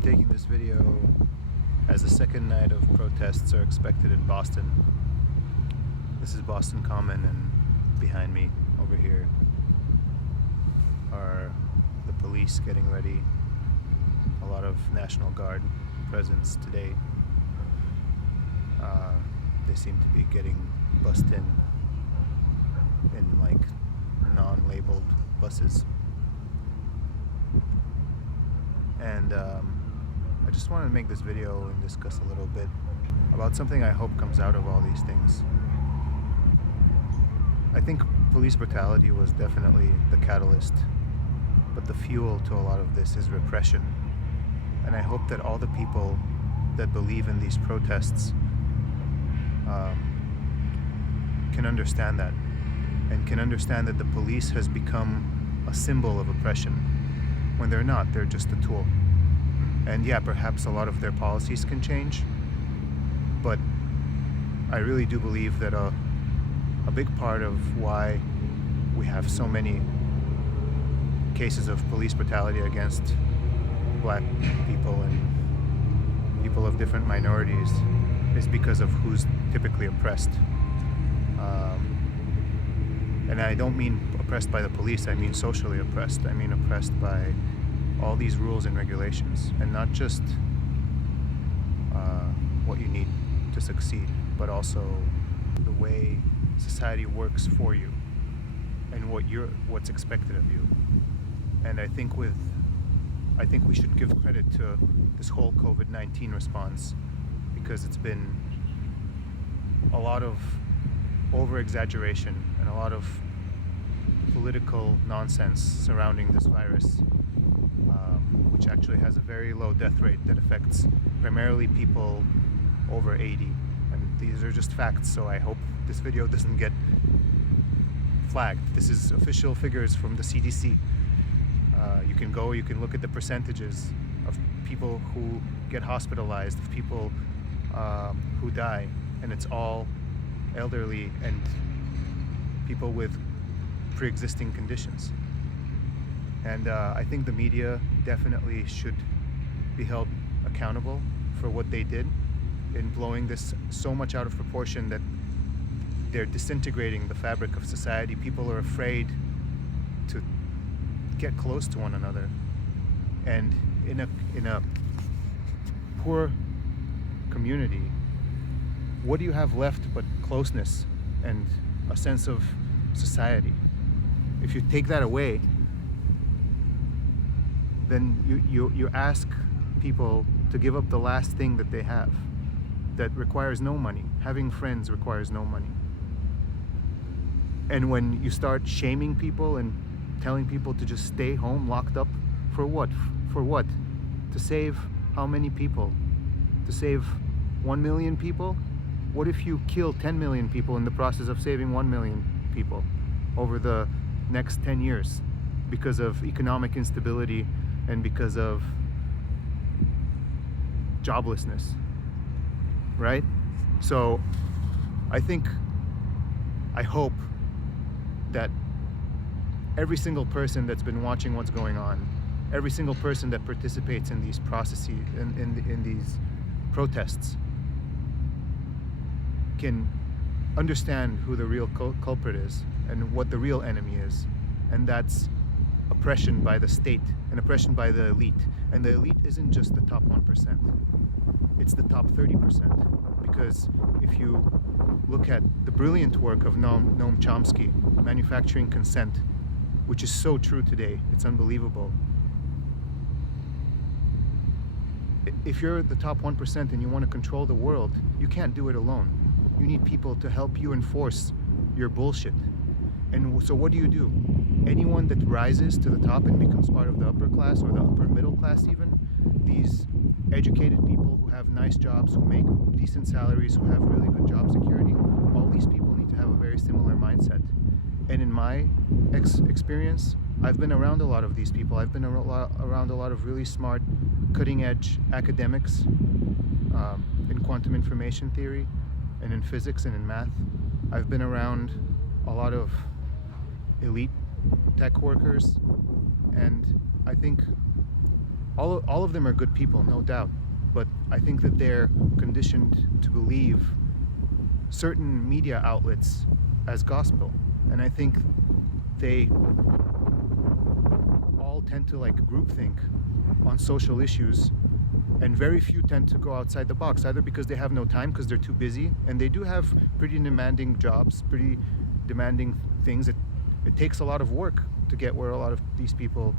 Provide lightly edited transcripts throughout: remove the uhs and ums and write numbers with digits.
I'm taking this video as the second night of protests are expected in Boston. This is Boston Common, and behind me over here are the police getting ready. A lot of National Guard presence today. They seem to be getting bussed in like non-labeled buses. And I just wanted to make this video and discuss a little bit about something I hope comes out of all these things. I think police brutality was definitely the catalyst, but the fuel to a lot of this is repression. And I hope that all the people that believe in these protests can understand that, and can understand that the police has become a symbol of oppression, when they're not. They're just a tool. And yeah, perhaps a lot of their policies can change, but I really do believe that a big part of why we have so many cases of police brutality against black people and people of different minorities is because of who's typically oppressed. And I don't mean oppressed by the police, I mean socially oppressed. I mean oppressed by all these rules and regulations, and not just what you need to succeed, but also the way society works for you and what's expected of you. And I think we should give credit to this whole COVID-19 response, because it's been a lot of over-exaggeration and a lot of political nonsense surrounding this virus, which actually has a very low death rate that affects primarily people over 80. And these are just facts, so I hope this video doesn't get flagged. This is official figures from the CDC. You can look at the percentages of people who get hospitalized, of people who die, and it's all elderly and people with pre-existing conditions. And I think the media definitely should be held accountable for what they did in blowing this so much out of proportion that they're disintegrating the fabric of society. People are afraid to get close to one another. And in a poor community, what do you have left but closeness and a sense of society? If you take that away, then you ask people to give up the last thing that they have, that requires no money. Having friends requires no money. And when you start shaming people and telling people to just stay home locked up, for what? For what? To save how many people? To save 1 million people? What if you kill 10 million people in the process of saving 1 million people over the next 10 years because of economic instability and because of joblessness, right? So I hope that every single person that's been watching what's going on, every single person that participates in these processes, in these protests, can understand who the real culprit is and what the real enemy is. And that's oppression by the state and oppression by the elite. And the elite isn't just the top 1%, it's the top 30%. Because if you look at the brilliant work of Noam Chomsky, Manufacturing Consent, which is so true today, it's unbelievable. If you're the top 1% and you want to control the world, you can't do it alone. You need people to help you enforce your bullshit. And so what do? Anyone that rises to the top and becomes part of the upper class, or the upper middle class even, these educated people who have nice jobs, who make decent salaries, who have really good job security, all these people need to have a very similar mindset. And in my experience, I've been around a lot of these people. I've been around a lot of really smart, cutting-edge academics in quantum information theory and in physics and in math. I've been around a lot of elite tech workers, and I think all of them are good people, no doubt, but I think that they're conditioned to believe certain media outlets as gospel, and I think they all tend to like groupthink on social issues, and very few tend to go outside the box, either because they have no time because they're too busy, and they do have pretty demanding jobs, pretty demanding things. It takes a lot of work to get where a lot of these people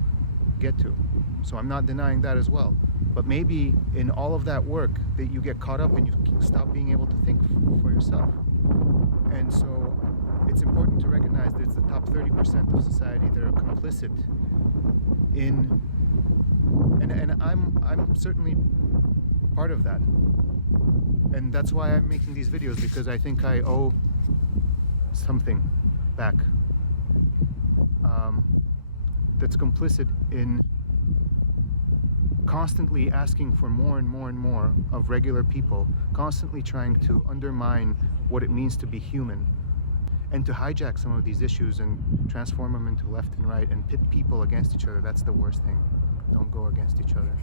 get to. So I'm not denying that as well. But maybe in all of that work that you get caught up and you stop being able to think for yourself. And so it's important to recognize that it's the top 30% of society that are complicit in, and I'm certainly part of that. And that's why I'm making these videos, because I think I owe something back, that's complicit in constantly asking for more and more and more of regular people, constantly trying to undermine what it means to be human, and to hijack some of these issues and transform them into left and right and pit people against each other. That's the worst thing. Don't go against each other.